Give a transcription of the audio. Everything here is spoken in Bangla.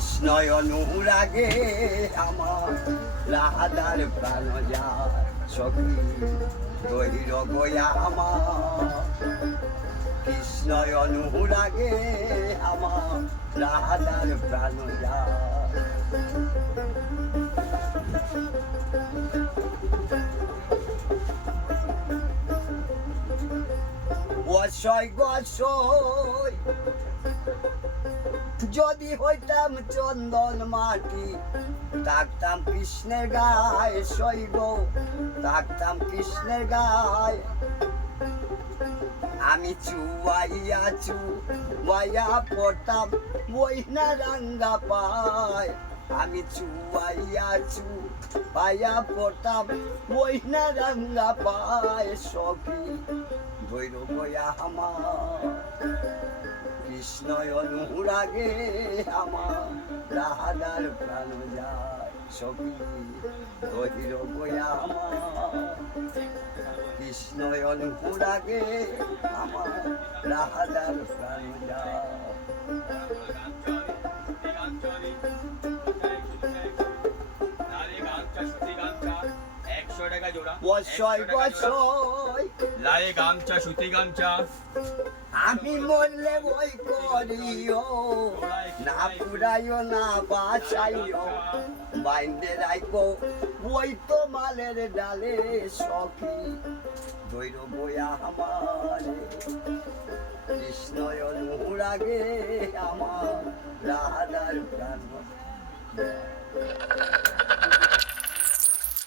কৃষ্ণয় অনুরাগে আমার রাধার প্রাণ যায় সখী তৈর গয়া আমার কৃষ্ণয় অনুরাগে আমার রাধার প্রাণ যায় অসয় গসয় যদি হইতাম চন্দন মাটি থাকতাম কৃষ্ণের গায়ে শৈব থাকতাম কৃষ্ণের গায়ে আমি চুয়াইয়া পড়তাম বইনা রাঙ্গা পায় আমি পাইয়া পড়তাম বইনা রাঙ্গা পায় সখী ধৈর গয়া আমার কৃষ্ণয় অনুরাগে আমার রাধার প্রাণ যায় সখী ধৈর গয়া আমার কৃষ্ণয় অনুরাগে আমার রাধার প্রাণ যায় আমি মরলে বই করিও না পুরাইও না বাঁচাইও বাইন্দে রাইকো বই তো মালের ডালে সখী ধৈর বয়া আমারে কৃষ্ণয় অনুরাগে আমার রাধার প্রাণ